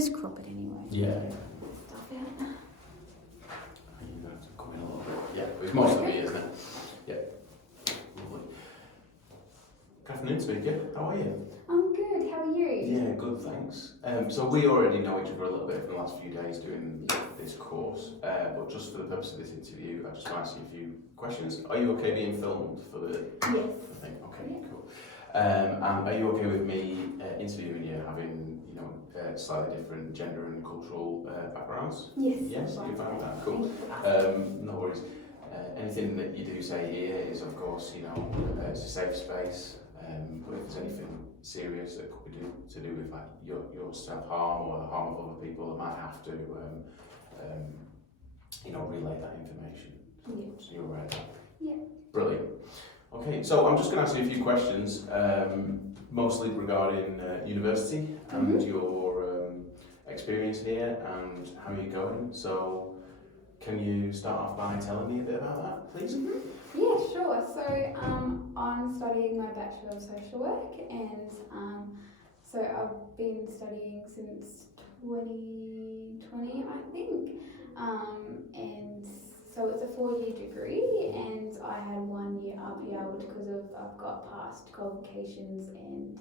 Just crop it anyway. Yeah. Stuff out. You're going to have to come in a little bit. Yeah, it's mostly me, isn't it? Yeah. Lovely. Good afternoon, speaker. How are you? I'm good. How are you? Yeah, good, thanks. So we already know each other a little bit from the last few days doing this course, but just for the purpose of this interview, I just want to ask you a few questions. Are you okay being filmed for the Yes. thing? Okay, Yeah. cool. And are you okay with me interviewing you, having slightly different gender and cultural backgrounds? Yes. Yes, Fine. you found that cool. Thank you for asking. No worries. Anything that you do say here is, of course, it's a safe space. But if there's anything serious that could be to do with like your self-harm or the harm of other people, I might have to relay that information. Yeah. So you're right. Yeah. Brilliant. Okay, so I'm just going to ask you a few questions, mostly regarding university and your experience here and how you're going. So, can you start off by telling me a bit about that, please? Yeah, sure. So I'm studying my Bachelor of Social Work, and so I've been studying since 2020, I think. And so it's a 4-year degree, and I had 1 year RPL because I've got past qualifications and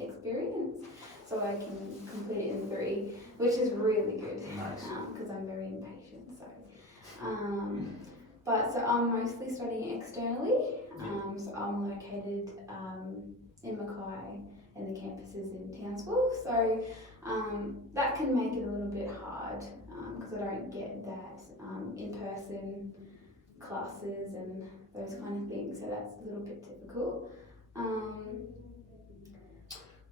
experience, so I can complete it in 3, which is really good. Nice. Because I'm very impatient. So I'm mostly studying externally. So I'm located in Mackay, and the campus is in Townsville. So that can make it a little bit hard because I don't get that in-person classes and those kind of things. So that's a little bit difficult.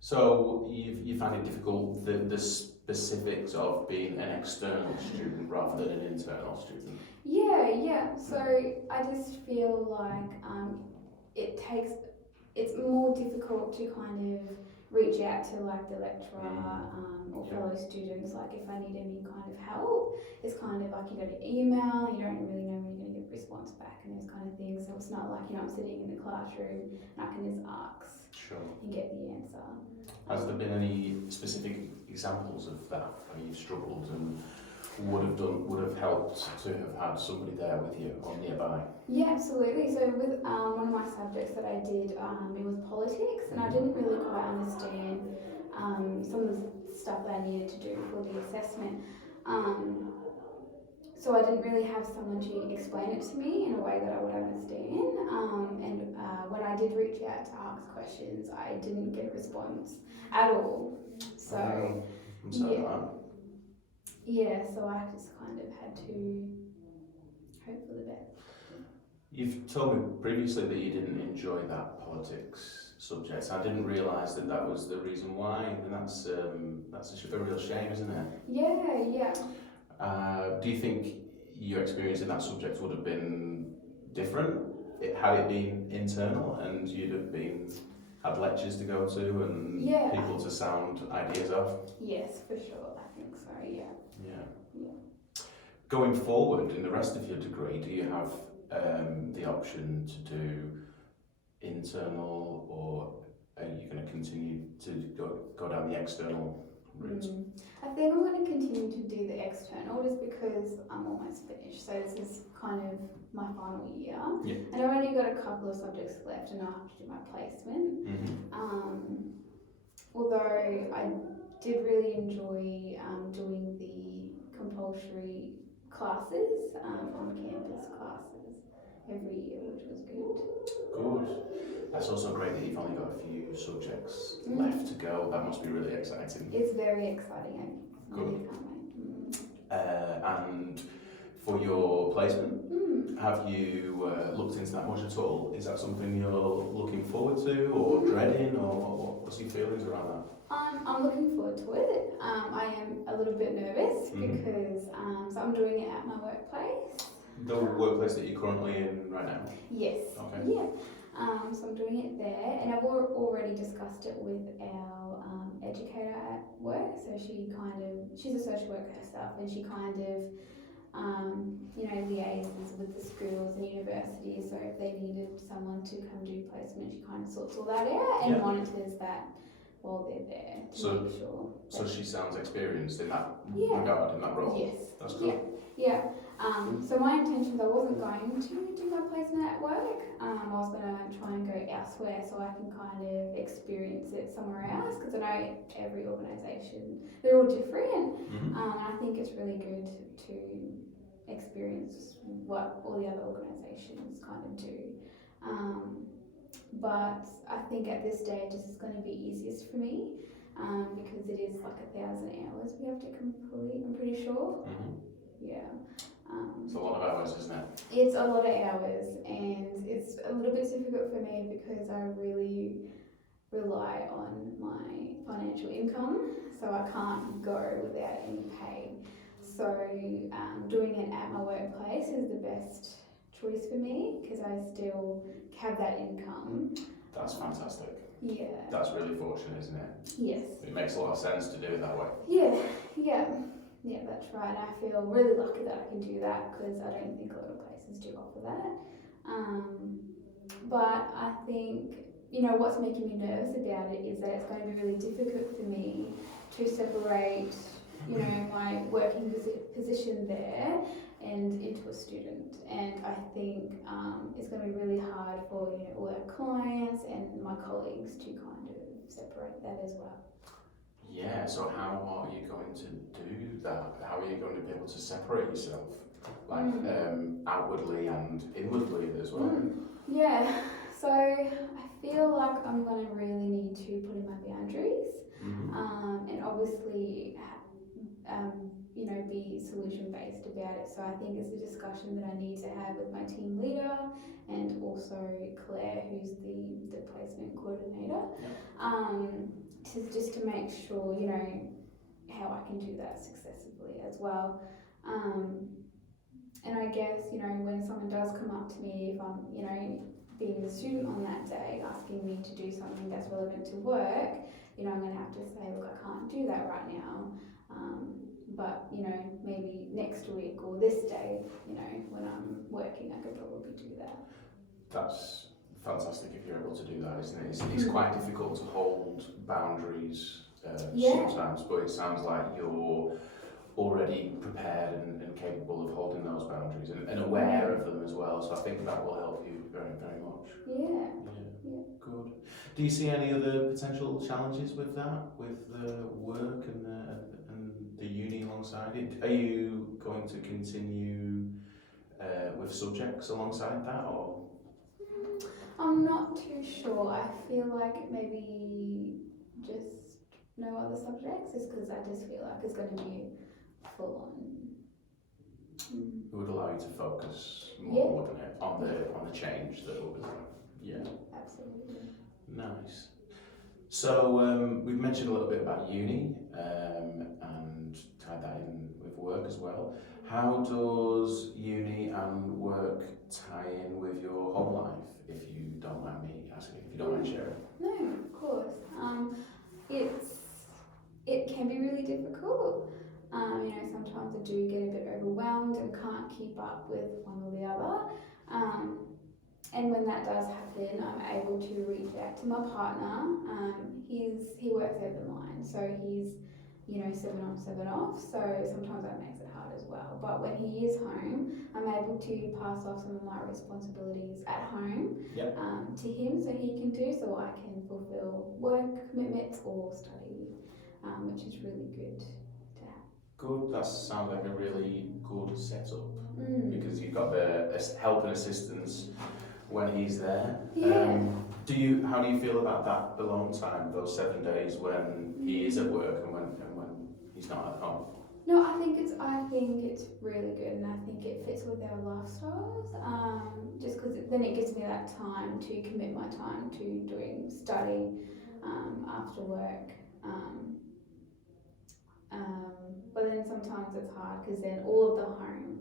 So you find it difficult the specifics of being an external student rather than an internal student? Yeah. So I just feel like it's more difficult to kind of reach out to like the lecturer or fellow students. Like if I need any kind of help, it's kind of like you got an email, you don't really know when you're going to get a response back and those kind of things. So it's not like I'm sitting in the classroom and I can just ask and get the answer. Has there been any specific examples of that where you've struggled and would have helped to have had somebody there with you or nearby? Yeah, absolutely. So with one of my subjects that I did, it was politics, and I didn't really quite understand some of the stuff that I needed to do for the assessment. So I didn't really have someone to explain it to me in a way that I would understand. And when I did reach out to ask questions, I didn't get a response at all. So I'm sorry about yeah, so I just kind of had to hope for the best. You've told me previously that you didn't enjoy that politics subject. I didn't realise that was the reason why, and that's a real shame, isn't it? Yeah. Do you think your experience in that subject would have been different had it been internal and you'd have had lectures to go to and people to sound ideas off? Yes, for sure. I think so. Yeah. Going forward in the rest of your degree, do you have the option to do internal, or are you going to continue to go down the external route? I think I'm going to continue to do the external just because I'm almost finished. So this is kind of my final year, and I've only got a couple of subjects left, and I'll have to do my placement. Although I did really enjoy doing the compulsory classes, on-campus classes every year, which was good. Good. That's also great that you've only got a few subjects left to go. That must be really exciting. It's very exciting. I really Good. can't wait. And for your placement, have you looked into that much at all? Is that something you're looking forward to or dreading, or what's your feelings around that? I'm looking forward to it. I am a little bit nervous because so I'm doing it at my workplace. The workplace that you're currently in right now? Yes. Okay. Yeah. So I'm doing it there, and I've already discussed it with our educator at work. So she's a social worker herself, and she kind of liaises with the schools and universities. So if they needed someone to come do placement, she kind of sorts all that out and monitors that while they're there to So- make sure. So she sounds experienced in that Yeah. regard, in that role. Yes. That's good. Yeah. So my intentions, I wasn't going to do my placement at work. I was going to try and go elsewhere so I can kind of experience it somewhere else, because I know every organisation, they're all different. Mhm. And I think it's really good to experience what all the other organisations kind of do. But I think at this stage this is going to be easiest for me, because it is like 1,000 hours we have to complete, I'm pretty sure. Mhm. Yeah. It's a lot of hours, isn't it? It's a lot of hours, and it's a little bit difficult for me because I really rely on my financial income, so I can't go without any pay. So doing it at my workplace is the best choice for me because I still have that income. That's fantastic. Yeah. That's really fortunate, isn't it? Yes. It makes a lot of sense to do it that way. Yeah, that's right. And I feel really lucky that I can do that because I don't think a lot of places do offer that. But I think, what's making me nervous about it is that it's going to be really difficult for me to separate, my working position there and into a student. And I think it's going to be really hard for, all our clients and my colleagues to kind of separate that as well. Yeah, so how are you going to do that? How are you going to be able to separate yourself, like outwardly and inwardly as well? Yeah, so I feel like I'm going to really need to put in my boundaries, and obviously, be solution-based about it. So I think it's a discussion that I need to have with my team leader and also Claire, who's the placement coordinator. Just to make sure, how I can do that successfully as well. And I guess, when someone does come up to me, if I'm, being the student on that day, asking me to do something that's relevant to work, I'm going to have to say, look, I can't do that right now. But, maybe next week or this day, when I'm working, I could probably do that. That's fantastic if you're able to do that, isn't it? It's quite difficult to hold boundaries sometimes, but it sounds like you're already prepared and capable of holding those boundaries and aware of them as well. So I think that will help you very, very much. Yeah. Good. Do you see any other potential challenges with that, with the work and the uni alongside it? Are you going to continue with subjects alongside that, or? I'm not too sure. I feel like maybe just no other subjects, just because I just feel like it's going to be full on. It would allow you to focus more, wouldn't it, on the change that will be there. Yeah. Absolutely. Nice. So we've mentioned a little bit about uni and tied that in with work as well. How does uni and work tie in with your home life, if you don't mind me asking, if you don't mind sharing? No, of course. It can be really difficult. Sometimes I do get a bit overwhelmed and can't keep up with one or the other. And when that does happen, I'm able to reach out to my partner. He works over the line, so he's 7 on 7 off. So sometimes that makes it hard as well. But when he is home, I'm able to pass off some of my responsibilities at home to him, so he can do, so I can fulfil work commitments or study, which is really good to have. Good. That sounds like a really good setup because you've got the help and assistance when he's there. Yeah. How do you feel about that alone time, those 7 days when he is at work and when he's not at home? No, I think it's really good, and I think it fits with our lifestyles. Just because then it gives me that time to commit my time to doing study after work. But then sometimes it's hard because then all of the home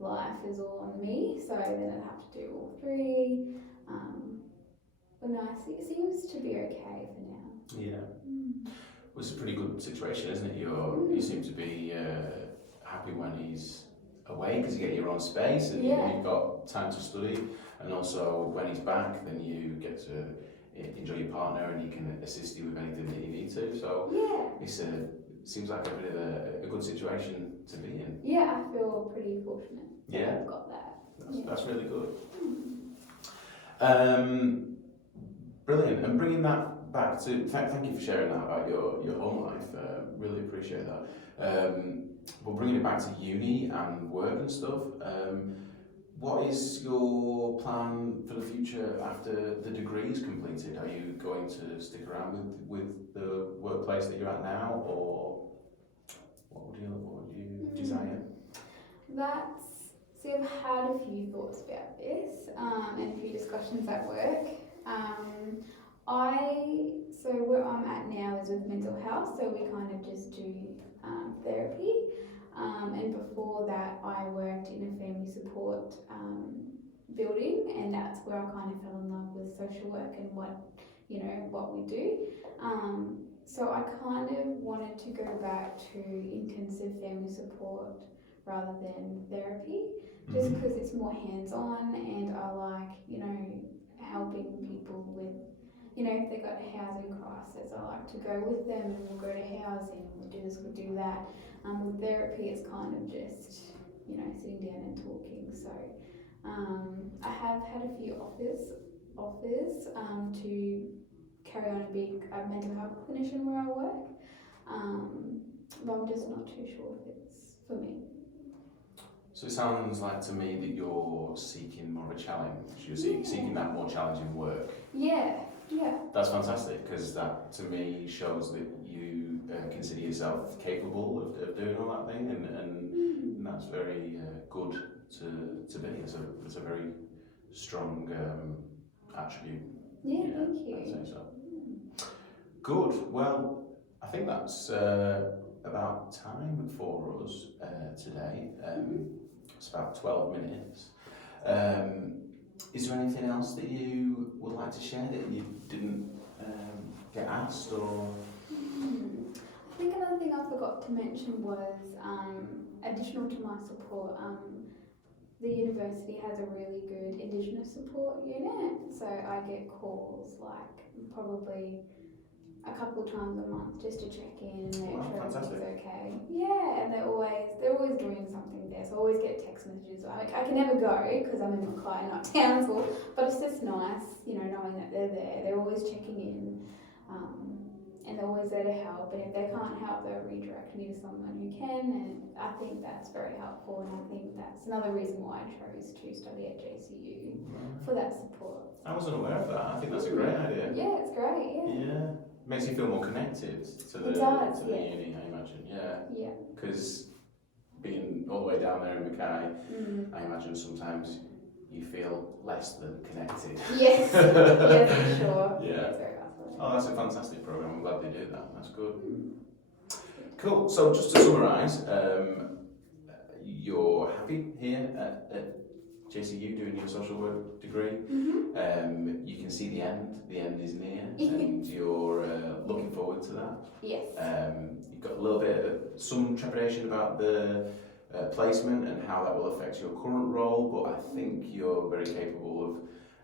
life is all on me, so then I'd have to do all three. But no, it seems to be okay for now. Yeah. Well, it's a pretty good situation, isn't it? You seem to be happy when he's away because you get your own space and you've got time to study, and also when he's back, then you get to enjoy your partner and he can assist you with anything that you need to. So Yeah. it's seems like a bit of a good situation to be in. Yeah, I feel pretty fortunate that Yeah. I've got that. That's really good. Mm. Brilliant. And bringing that back to, thank you for sharing that about your home life. Really appreciate that. Well, bringing it back to uni and work and stuff. What is your plan for the future after the degree is completed? Are you going to stick around with the workplace that you're at now, or what would you desire? See, I've had a few thoughts about this and a few discussions at work. So where I'm at now is with mental health, so we kind of just do therapy. And before that, I worked in a family support building, and that's where I kind of fell in love with social work and what we do. So I kind of wanted to go back to intensive family support rather than therapy, just because it's more hands-on, and I like, helping people with, if they've got a housing crisis, I like to go with them, and we'll go to housing, we'll do this, we'll do that. With therapy, it's kind of just, sitting down and talking. So I have had a few offers to carry on and be a mental health clinician where I work, but I'm just not too sure if it's for me. So it sounds like to me that you're seeking more of a challenge. You're seeking that more challenging work. Yeah. That's fantastic, because that to me shows that you consider yourself capable of doing all that thing, and that's very good to be. It's a very strong attribute. Yeah, thank you. I'd say so. Good. Well, I think that's about time for us today. It's about 12 minutes. Is there anything else that you would like to share that you didn't get asked, or? I think another thing I forgot to mention was, additional to my support, the university has a really good Indigenous support unit, so I get calls like probably a couple of times a month just to check in and make sure everything's okay. Yeah, and they're always doing something there, so I always get text messages. I can never go because I'm in Mackay, not Townsville, but it's just nice, knowing that they're there. They're always checking in, and they're always there to help. And if they can't help, they'll redirect me to someone who can. And I think that's very helpful. And I think that's another reason why I chose to study at JCU for that support. I wasn't aware of that. I think that's a great idea. Yeah, it's great. Yeah. Makes you feel more connected to the uni, I imagine. Yeah. Because being all the way down there in Mackay, I imagine sometimes you feel less than connected. Yes, for sure. Yeah. It's very helpful. Oh, that's a fantastic program. I'm glad they do that. That's good. Cool. So just to summarise, you're happy here at JCU doing your social work degree. You can see the end. The end is near, and you're looking forward to that. Yes. You've got a little bit of some trepidation about the placement and how that will affect your current role, but I think you're very capable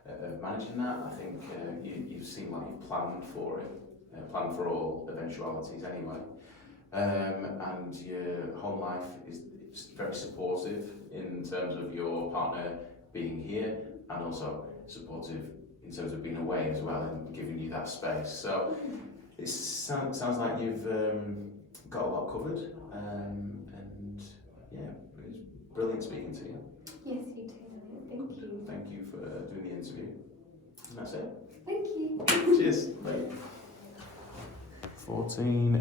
of managing that. I think you seem like you've planned for it, planned for all eventualities anyway. And your home life is very supportive in terms of your partner being here, and also supportive in terms of being away as well and giving you that space. So it sounds like you've got a lot covered, and yeah, it's brilliant speaking to you. Yes, you too. Thank you. Thank you for doing the interview. And that's it. Thank you. Cheers. Bye. 14.